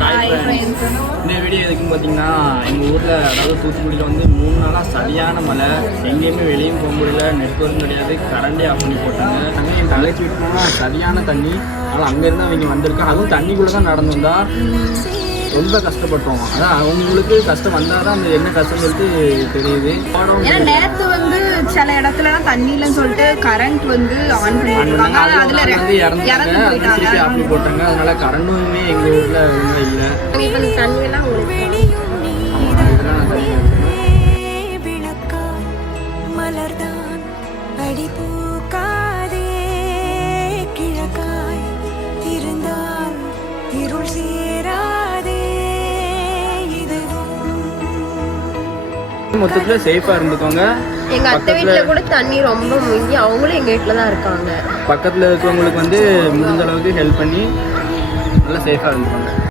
இந்த வீடியோ எதுக்குன்னு பார்த்தீங்கன்னா எங்கள் ஊரில் அதாவது தூத்துக்குடியில் வந்து 3 நாளாக சரியான மழை, எங்கேயுமே வெளியும் போக முடியல, நெட்வொர்க்கும் கிடையாது, கரண்டே ஆஃப் பண்ணி போட்டாங்க. நாங்கள் என் தலைச்சி விட்டோம்னா சரியான தண்ணி, அதனால் அங்கேருந்து அவங்க வந்திருக்காங்க. அதுவும் தண்ணிக்குள்ளே தான் நடந்து வந்தால் ரொம்ப கஷ்டப்பட்டோம். அதான் அவங்களுக்கு கஷ்டம் வந்தால் தான் அந்த என்ன கஷ்டம் சொல்லிட்டு தெரியுது. ஏன்னா நேற்று வந்து சில இடத்துலலாம் தண்ணி இல்லைன்னு சொல்லிட்டு கரண்ட் வந்து ஆன் பண்ணிருக்காங்க, அதுல வந்து இறந்து திருப்பி ஆஃப் போட்டாங்க. அதனால கரண்டுமே எங்கள் ஊரில் ஒன்றுமே இல்லை. தண்ணியெல்லாம் மொத்தத்தில் சேஃபாக இருந்துக்கோங்க. எங்க அத்தை வீட்டுல கூட தண்ணி ரொம்ப முங்கி அவங்களும் எங்க வீட்டுல தான் இருக்காங்க. பக்கத்தில் இருக்கிறவங்களுக்கு வந்து முடிஞ்ச அளவுக்கு ஹெல்ப் பண்ணி நல்லா சேஃபாக இருந்துக்கோங்க.